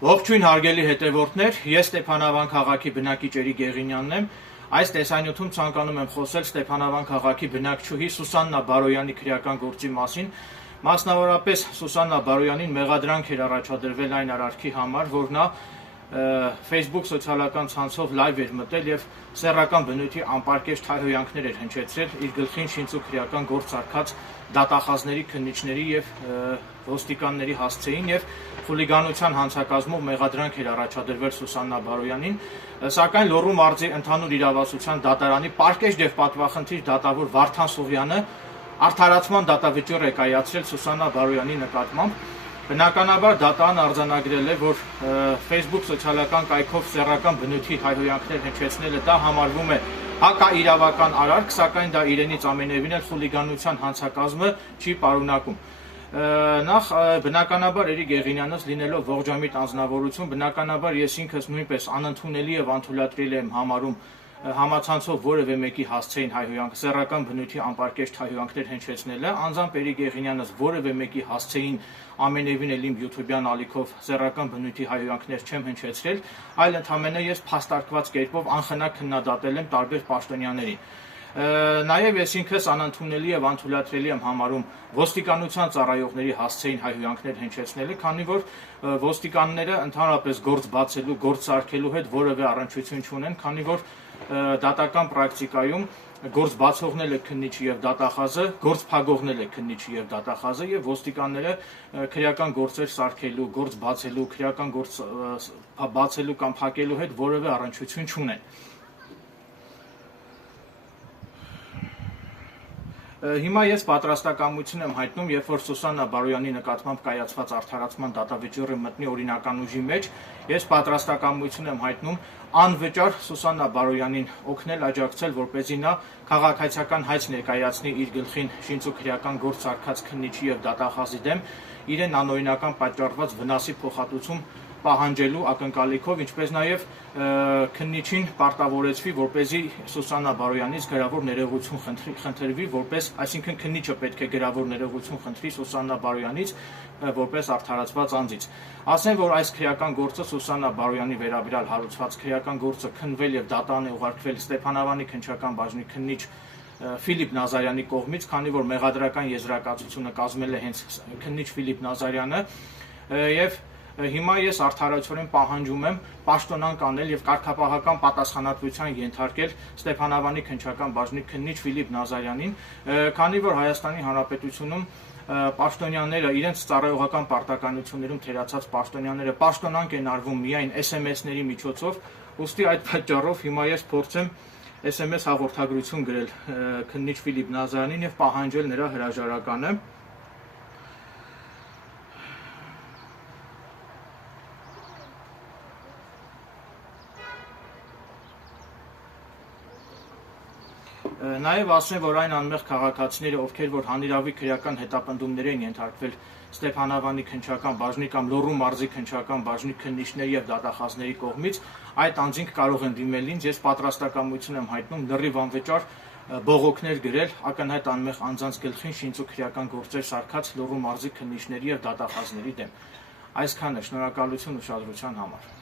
Ողջույն հարգելի հետևորդներ, ես Ստեփանավան քաղաքի բնակիչ Էրիկ Գեղինյանն եմ։ Այս տեսանյութում ցանկանում եմ խոսել Ստեփանավան քաղաքի բնակչուհի Սուսաննա Բարոյանի քրեական գործի մասին, մասնավորապես Սուսաննա Բարոյանին մեղադրանք էր առաջադրվել այն արարքի համար, որ նա Facebook սոցիալական ցանցով լայվ էր մտել եւ սեռական բնույթի անպարկեշտ հայհոյանքներ էր հնչեցրել իր գլխին շինծ ու քրեական գործ արկած դատախազների, քննիչների եւ ոստիկանների հասցեին եւ խուլիգանության հանցակազմով մեղադրանք էր առաջադրվել Սուսաննա Բարոյանին, սակայն Լոռու մարզի ընդհանուր իրավասության դատարանի պարկեշտ եւ պատվախնդիր դատավոր Վարդան Սուղյանը արդարացման դատավճիռ է կայացրել Սուսաննա Բարոյանի նկատմամբ։ Բնականաբար դատարանը արձանագրել է, որ Facebook սոցիալական կայքով սեռական բնույթի հայհոյանքներ հնչեցնելը դա համարվում է հակաիրավական արարք, սակայն դա իրենից ամենևին էլ խուլիգանության հանցակազմը չի պարունակում։ Նախ բնականաբար Էրիկ Գեղինյանս լինելով ողջամիտ անձնավորություն, բնականաբար ես ինքս նույնպես անընդունելի եւ անթույլատրելի եմ համարում համացանցով որևէ մեկի հասցեին հայհոյանք, սեռական բնույթի անպարկեշտ հայհոյանքներ հնչեցնելը, անձամբ Էրիկ Գեղինյանս որևէ մեկի հասցեին ամենևին էլ իմ YouTube-յան ալիքով սեռական բնույթի հայհոյանքներ չեմ հնչեցրել, այլ ընդհանրապես ես փաստարկված կերպով անխնա քննադատել եմ տարբեր պաշտոնյաներին։ Նաև ես ինքս անընդունելի եւ անթույլատրելի եմ համարում ոստիկանության ծառայողների հասցեին հայհոյանքներ հնչեցնելը, քանի որ ոստիկանները ընդհանրապես գործ բացելու, գործ սարքելու հետ որևէ առնչություն չունեն, քանի որ դատական պրակտիկայում գործ բացողնել է քննիչը եւ դատախազը, գործ փակողնել է քննիչը եւ դատախազը եւ ոստիկանները քրեական գործեր սարքելու, գործ բացելու, քրեական գործ բացելու կամ փակելու հետ որևէ առնչություն չունեն։ Հիմա ես պատրաստակամություն եմ հայտնում, երբ որ Սուսաննա Բարոյանի նկատմամբ կայացված արդարացման դատավճիռը մտնի օրինական ուժի մեջ, ես պատրաստակամություն եմ հայտնում անվճար Սուսաննա Բարոյանին օգնել, աջակցել, որպեսզի նա քաղաքացիական հայց ներկայացնի իր գլխին շինծ ու քրեական գործ արկած քննիչի եւ դատախազի դեմ, իրեն անօրինական պատճառված վնասի փոխհատուցում պահանջելու ակնկալիքով, ինչպես նաև քննիչին պարտավորեցվի, որպեսզի Սուսաննա Բարոյանից գրավոր ներողություն խնդրվի, այսինքն քննիչը պետք է գրավոր ներողություն խնդրի Սուսաննա Բարոյանից, որպես արդարացված անձից։ Ասեմ, որ այս քրեական գործը Սուսաննա Բարոյանի վերաբերյալ հարուցված քրեական գործը քննվել եւ դատարան է ուղարկվել Ստեփանավանի քննչական բաժնի քննիչ Ֆիլիպ Նազարյանի կողմից, քանի որ մեղադրական եզրակացությունը կազմել է հենց քննիչ Ֆիլիպ Նազարյանը, եւ հիմա ես արդարացիորեն պահանջում եմ պաշտոնանկ անել եւ կարգապահական պատասխանատվության ենթարկել Ստեփանավանի քննչական բաժնի քննիչ Ֆիլիպ Նազարյանին, քանի որ Հայաստանի Հանրապետությունում պաշտոնյաները իրենց ծառայողական պարտականություններում թերացած պաշտոնյաները պաշտոնանկ են արվում միայն SMS-ների միջոցով, ուստի այդ պատճառով հիմա ես փորձեմ SMS հաղորդագրություն գրել քննիչ Ֆիլիպ Նազարյանին եւ պահանջել նրա հրաժարականը։ Նաև ասեմ, որ այն անմեղ քաղաքացիները, ովքեր որ հանիրավի քրեական հետապնդումներ են ենթարկվել Ստեփանավանի քննչական բաժնի կամ Լոռու մարզի քննչական բաժնի քննիչների եւ դատախազների կողմից, այդ անձինք կարող են դիմել ինձ, ես պատրաստակամություն եմ հայտնում լրիվ անվճար բողոքներ գրել ակնհայտ անմեղ անձանց գլխին շինծ ու քրեական գործեր սարքած Լոռու մարզի քննիչների եւ դատախազների դեմ։ Այսքանը, շնորհակալություն ուշադրության համար։